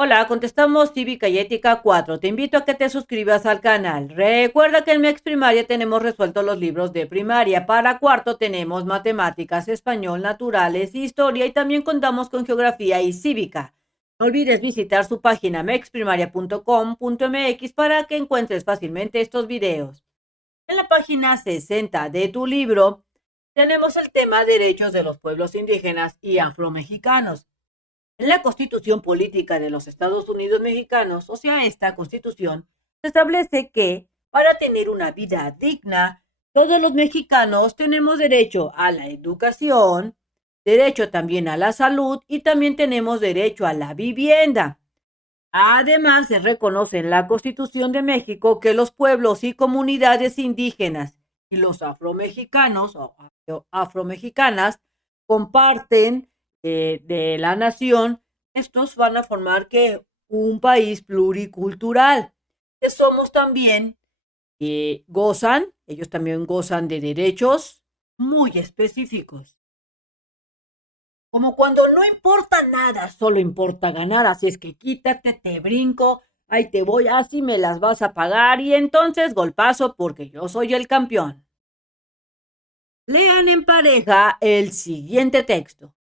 Hola, contestamos Cívica y Ética 4. Te invito a que te suscribas al canal. Recuerda que en Mex Primaria tenemos resueltos los libros de primaria. Para cuarto tenemos matemáticas, español, naturales, historia y también contamos con geografía y cívica. No olvides visitar su página mexprimaria.com.mx para que encuentres fácilmente estos videos. En la página 60 de tu libro tenemos el tema Derechos de los pueblos indígenas y afromexicanos. En la Constitución Política de los Estados Unidos Mexicanos, o sea, esta Constitución, se establece que para tener una vida digna, todos los mexicanos tenemos derecho a la educación, derecho también a la salud y también tenemos derecho a la vivienda. Además, se reconoce en la Constitución de México que los pueblos y comunidades indígenas y los afromexicanos o afromexicanas comparten de la nación. Estos van a formar que un país pluricultural, que somos también, ellos también gozan de derechos muy específicos. Como cuando no importa nada, solo importa ganar, así es que quítate, te brinco, ahí te voy, así me las vas a pagar y entonces golpazo porque yo soy el campeón. Lean en pareja el siguiente texto.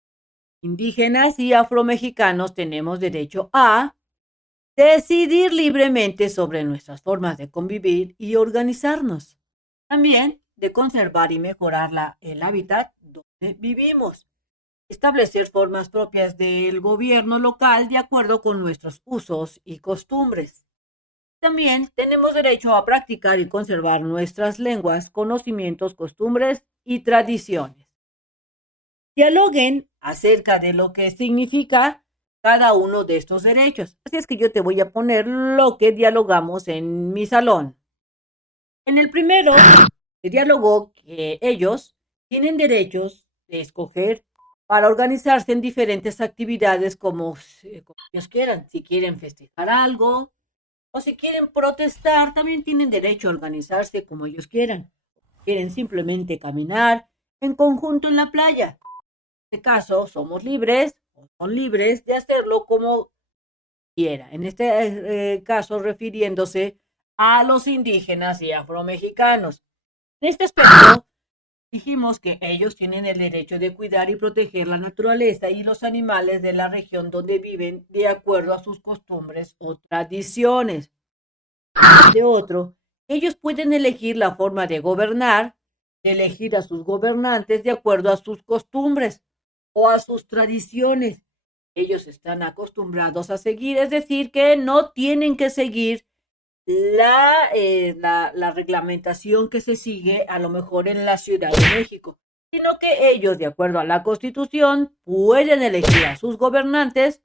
Indígenas y afromexicanos tenemos derecho a decidir libremente sobre nuestras formas de convivir y organizarnos. También de conservar y mejorar el hábitat donde vivimos. Establecer formas propias del gobierno local de acuerdo con nuestros usos y costumbres. También tenemos derecho a practicar y conservar nuestras lenguas, conocimientos, costumbres y tradiciones. Dialoguen acerca de lo que significa cada uno de estos derechos. Así es que yo te voy a poner lo que dialogamos en mi salón. En el primero, se dialogó que ellos tienen derechos de escoger para organizarse en diferentes actividades como ellos quieran. Si quieren festejar algo o si quieren protestar, también tienen derecho a organizarse como ellos quieran. Quieren simplemente caminar en conjunto en la playa. En este caso, somos libres o son libres de hacerlo como quiera. En este caso, refiriéndose a los indígenas y afromexicanos. En este aspecto, dijimos que ellos tienen el derecho de cuidar y proteger la naturaleza y los animales de la región donde viven de acuerdo a sus costumbres o tradiciones. De otro, ellos pueden elegir la forma de gobernar, de elegir a sus gobernantes de acuerdo a sus costumbres o a sus tradiciones. Ellos están acostumbrados a seguir, es decir, que no tienen que seguir la reglamentación que se sigue a lo mejor en la Ciudad de México, sino que ellos, de acuerdo a la Constitución, pueden elegir a sus gobernantes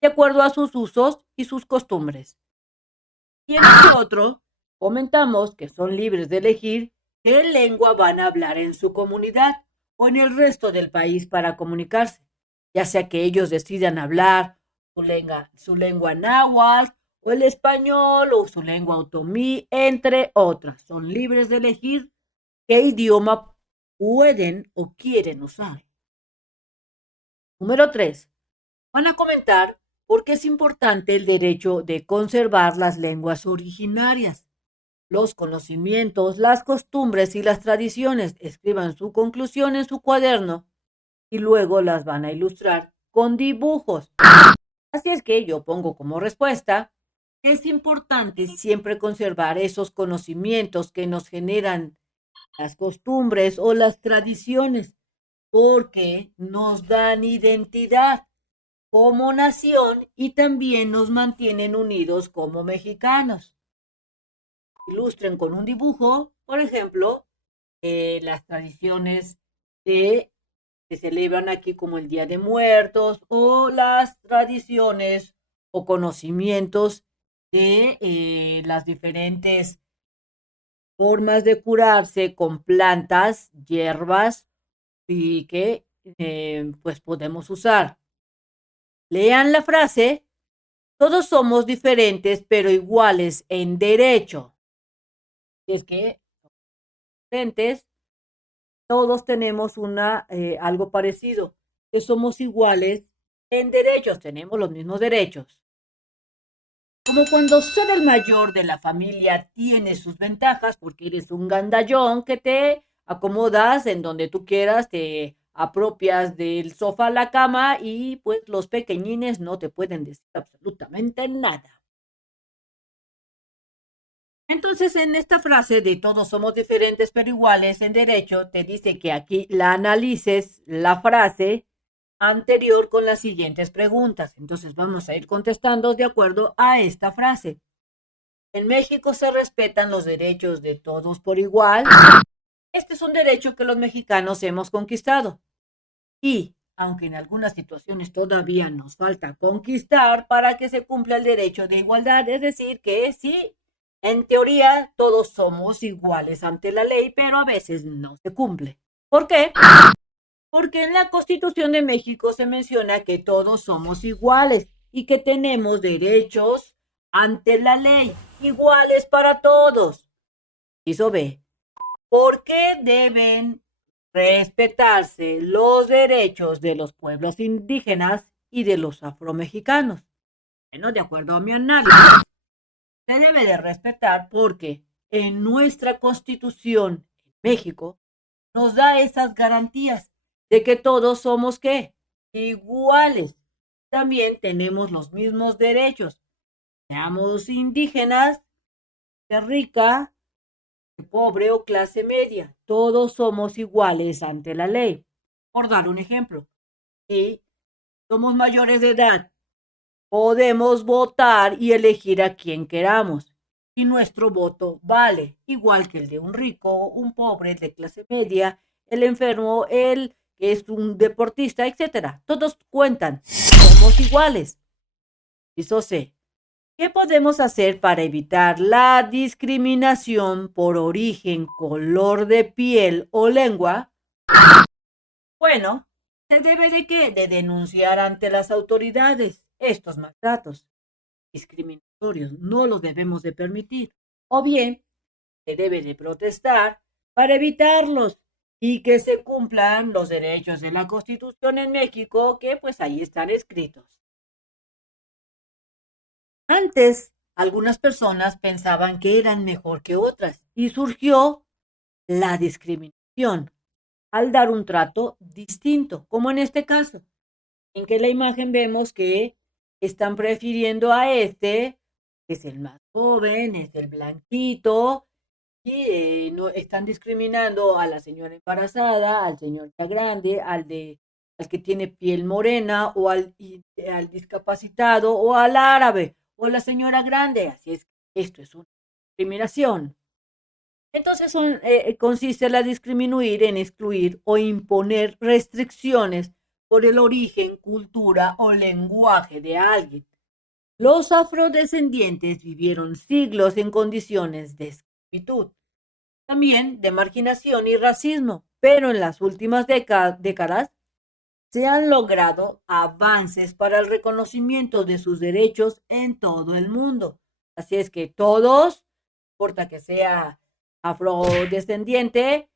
de acuerdo a sus usos y sus costumbres. Y en este otro, comentamos que son libres de elegir qué lengua van a hablar en su comunidad o en el resto del país para comunicarse, ya sea que ellos decidan hablar su lengua náhuatl o el español o su lengua otomí, entre otras. Son libres de elegir qué idioma pueden o quieren usar. Número 3. Van a comentar por qué es importante el derecho de conservar las lenguas originarias, los conocimientos, las costumbres y las tradiciones. Escriban su conclusión en su cuaderno y luego las van a ilustrar con dibujos. Así es que yo pongo como respuesta, es importante siempre conservar esos conocimientos que nos generan las costumbres o las tradiciones, porque nos dan identidad como nación y también nos mantienen unidos como mexicanos. Ilustren con un dibujo, por ejemplo, las tradiciones de que celebran aquí como el Día de Muertos o las tradiciones o conocimientos de las diferentes formas de curarse con plantas, hierbas y que pues podemos usar. Lean la frase, todos somos diferentes pero iguales en derecho. Es que diferentes, todos tenemos algo parecido, que somos iguales en derechos, tenemos los mismos derechos. Como cuando ser el mayor de la familia tiene sus ventajas porque eres un gandallón que te acomodas en donde tú quieras, te apropias del sofá a la cama y pues los pequeñines no te pueden decir absolutamente nada. Entonces, en esta frase de todos somos diferentes pero iguales en derecho, te dice que aquí la analices la frase anterior con las siguientes preguntas. Entonces, vamos a ir contestando de acuerdo a esta frase. En México se respetan los derechos de todos por igual. Este es un derecho que los mexicanos hemos conquistado. Y, aunque en algunas situaciones todavía nos falta conquistar para que se cumpla el derecho de igualdad, es decir, que sí, en teoría todos somos iguales ante la ley, pero a veces no se cumple. ¿Por qué? Porque en la Constitución de México se menciona que todos somos iguales y que tenemos derechos ante la ley, iguales para todos. Inciso B. ¿Por qué deben respetarse los derechos de los pueblos indígenas y de los afromexicanos? Bueno, de acuerdo a mi análisis, se debe de respetar porque en nuestra Constitución, en México, nos da esas garantías de que todos somos ¿qué? Iguales. También tenemos los mismos derechos. Seamos indígenas, de rica, de pobre o clase media. Todos somos iguales ante la ley. Por dar un ejemplo, si somos mayores de edad, podemos votar y elegir a quien queramos. Y nuestro voto vale, igual que el de un rico, un pobre, el de clase media, el enfermo, el que es un deportista, etcétera. Todos cuentan. Somos iguales. Eso sé. ¿Qué podemos hacer para evitar la discriminación por origen, color de piel o lengua? Bueno, se debe de qué? De denunciar ante las autoridades estos maltratos discriminatorios. No los debemos de permitir. O bien, se debe de protestar para evitarlos y que se cumplan los derechos de la Constitución en México, que pues ahí están escritos. Antes, algunas personas pensaban que eran mejor que otras y surgió la discriminación al dar un trato distinto, como en este caso, en que la imagen vemos que están prefiriendo a este, que es el más joven, es el blanquito, y no están discriminando a la señora embarazada, al señor ya grande, al que tiene piel morena, o al discapacitado, o al árabe, o a la señora grande. Así es, esto es una discriminación. Entonces consiste la discriminar en excluir o imponer restricciones por el origen, cultura o lenguaje de alguien. Los afrodescendientes vivieron siglos en condiciones de esclavitud, también de marginación y racismo, pero en las últimas décadas se han logrado avances para el reconocimiento de sus derechos en todo el mundo. Así es que todos, no importa que sea afrodescendiente,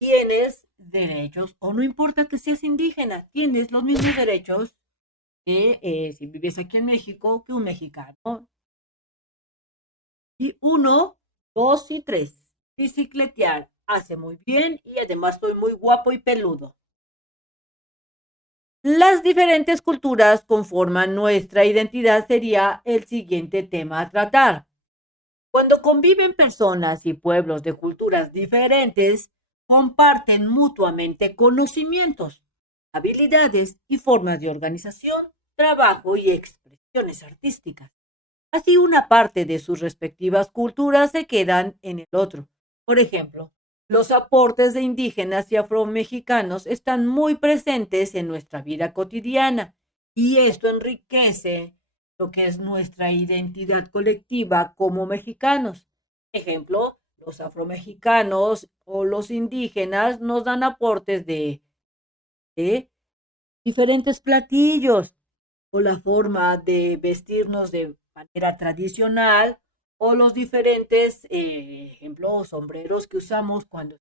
tienes derechos, o no importa que seas indígena, tienes los mismos derechos que si vives aquí en México que un mexicano. Y uno, dos y tres. Bicicletear hace muy bien y además soy muy guapo y peludo. Las diferentes culturas conforman nuestra identidad sería el siguiente tema a tratar. Cuando conviven personas y pueblos de culturas diferentes, comparten mutuamente conocimientos, habilidades y formas de organización, trabajo y expresiones artísticas. Así una parte de sus respectivas culturas se quedan en el otro. Por ejemplo, los aportes de indígenas y afromexicanos están muy presentes en nuestra vida cotidiana y esto enriquece lo que es nuestra identidad colectiva como mexicanos. Ejemplo, los afromexicanos o los indígenas nos dan aportes de diferentes platillos o la forma de vestirnos de manera tradicional o los diferentes, ejemplos, sombreros que usamos cuando es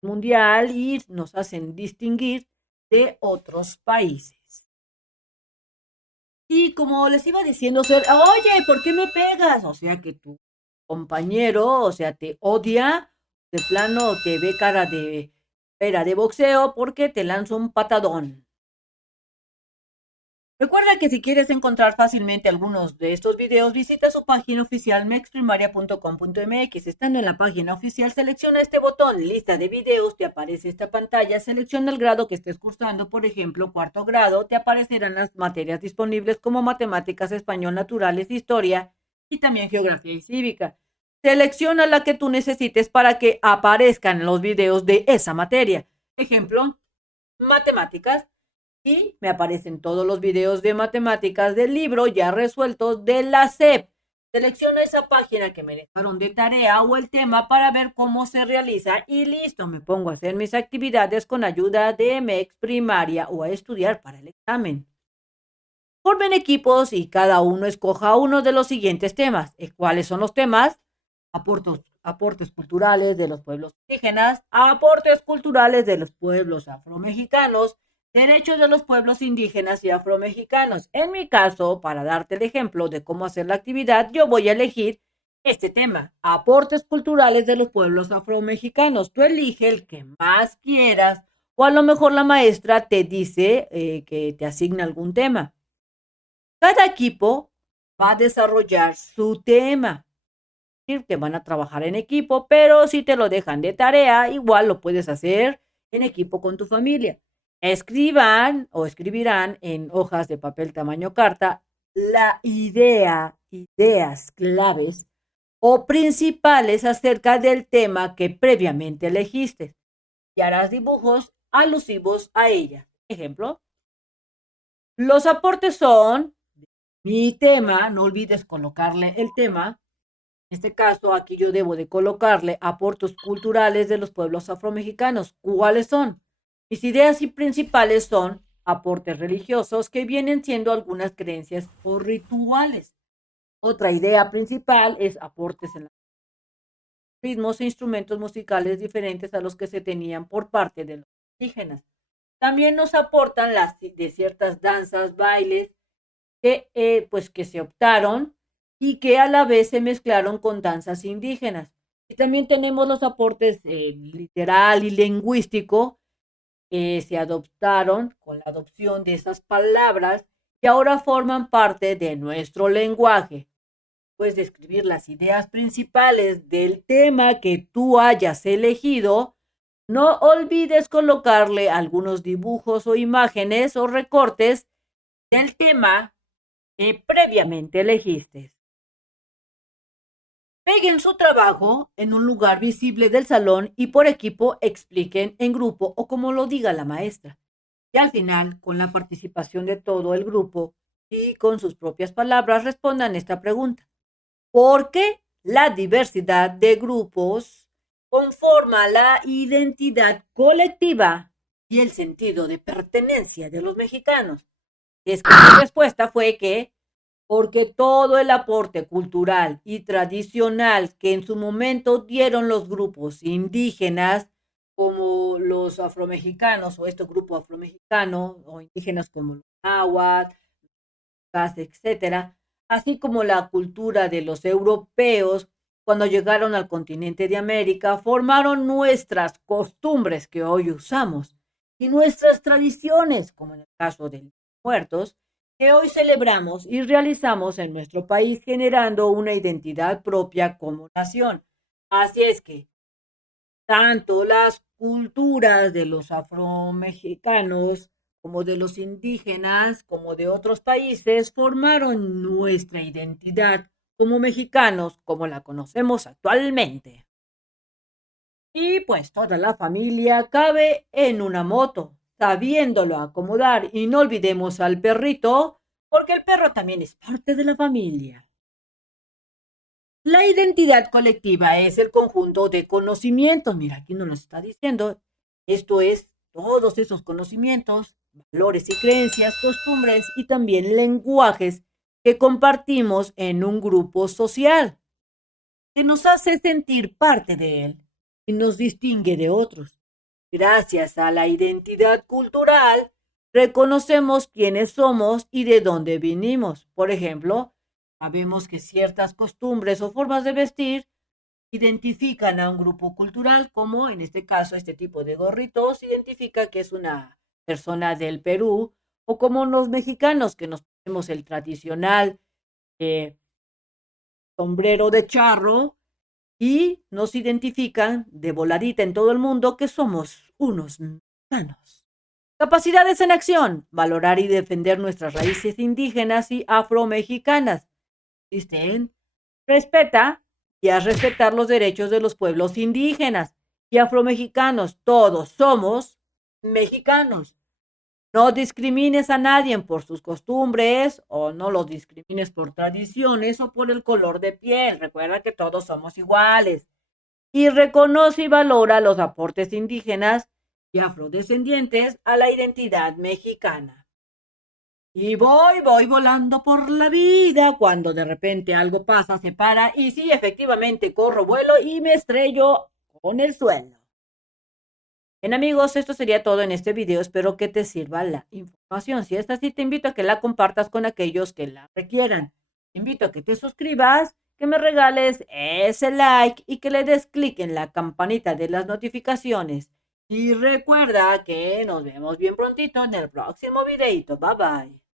mundial y nos hacen distinguir de otros países. Y como les iba diciendo, oye, ¿por qué me pegas? O sea que tu compañero, o sea, te odia, de plano te ve cara de pera de boxeo porque te lanza un patadón. Recuerda que si quieres encontrar fácilmente algunos de estos videos, visita su página oficial mexprimaria.com.mx. Estando en la página oficial, selecciona este botón, lista de videos, te aparece esta pantalla, selecciona el grado que estés cursando, por ejemplo, cuarto grado, te aparecerán las materias disponibles como matemáticas, español, naturales, historia y también geografía y cívica. Selecciona la que tú necesites para que aparezcan los videos de esa materia. Ejemplo, matemáticas. Y me aparecen todos los videos de matemáticas del libro ya resueltos de la SEP. Selecciono esa página que me dejaron de tarea o el tema para ver cómo se realiza y listo, me pongo a hacer mis actividades con ayuda de MEX primaria o a estudiar para el examen. Formen equipos y cada uno escoja uno de los siguientes temas. ¿Cuáles son los temas? Aportes culturales de los pueblos indígenas, aportes culturales de los pueblos afromexicanos, derechos de los pueblos indígenas y afromexicanos. En mi caso, para darte el ejemplo de cómo hacer la actividad, yo voy a elegir este tema, aportes culturales de los pueblos afromexicanos. Tú elige el que más quieras o a lo mejor la maestra te dice que te asigna algún tema. Cada equipo va a desarrollar su tema, que van a trabajar en equipo, pero si te lo dejan de tarea, igual lo puedes hacer en equipo con tu familia. Escriban o escribirán en hojas de papel tamaño carta ideas claves o principales acerca del tema que previamente elegiste y harás dibujos alusivos a ella. Ejemplo, los aportes son mi tema, no olvides colocarle el tema. En este caso, aquí yo debo de colocarle aportes culturales de los pueblos afromexicanos. ¿Cuáles son? Mis ideas principales son aportes religiosos, que vienen siendo algunas creencias o rituales. Otra idea principal es aportes en ritmos e instrumentos musicales diferentes a los que se tenían por parte de los indígenas. También nos aportan las de ciertas danzas, bailes, que se optaron y que a la vez se mezclaron con danzas indígenas. Y también tenemos los aportes literal y lingüístico que se adoptaron con la adopción de esas palabras y ahora forman parte de nuestro lenguaje. Puedes describir las ideas principales del tema que tú hayas elegido. No olvides colocarle algunos dibujos o imágenes o recortes del tema que previamente elegiste. Peguen su trabajo en un lugar visible del salón y por equipo expliquen en grupo o como lo diga la maestra. Y al final, con la participación de todo el grupo y con sus propias palabras, respondan esta pregunta. ¿Por qué la diversidad de grupos conforma la identidad colectiva y el sentido de pertenencia de los mexicanos? Es que mi respuesta fue que porque todo el aporte cultural y tradicional que en su momento dieron los grupos indígenas, como los afromexicanos o este grupo afromexicano, o indígenas como los náhuatl, etcétera, así como la cultura de los europeos cuando llegaron al continente de América, formaron nuestras costumbres que hoy usamos y nuestras tradiciones, como en el caso de los muertos, que hoy celebramos y realizamos en nuestro país, generando una identidad propia como nación. Así es que tanto las culturas de los afromexicanos como de los indígenas, como de otros países, formaron nuestra identidad como mexicanos, como la conocemos actualmente. Y pues toda la familia cabe en una moto, sabiéndolo acomodar, y no olvidemos al perrito, porque el perro también es parte de la familia. La identidad colectiva es el conjunto de conocimientos. Mira, aquí nos lo está diciendo. Esto es todos esos conocimientos, valores y creencias, costumbres y también lenguajes que compartimos en un grupo social, que nos hace sentir parte de él y nos distingue de otros. Gracias a la identidad cultural, Reconocemos quiénes somos y de dónde vinimos. Por ejemplo, sabemos que ciertas costumbres o formas de vestir identifican a un grupo cultural, como en este caso este tipo de gorritos identifica que es una persona del Perú, o como los mexicanos que nos ponemos el tradicional eh, sombrero de charro y nos identifican de voladita en todo el mundo que somos unos mexicanos. Capacidades en acción, valorar y defender nuestras raíces indígenas y afromexicanas. Existen, respeta y haz respetar los derechos de los pueblos indígenas y afromexicanos. Todos somos mexicanos. No discrimines a nadie por sus costumbres o no los discrimines por tradiciones o por el color de piel. Recuerda que todos somos iguales. Y reconoce y valora los aportes indígenas y afrodescendientes a la identidad mexicana. Y voy volando por la vida cuando de repente algo pasa, se para y sí, efectivamente corro, vuelo y me estrello con el suelo. Bien amigos, esto sería todo en este video. Espero que te sirva la información. Si es así, te invito a que la compartas con aquellos que la requieran. Te invito a que te suscribas, que me regales ese like y que le des clic en la campanita de las notificaciones. Y recuerda que nos vemos bien prontito en el próximo videito. Bye bye.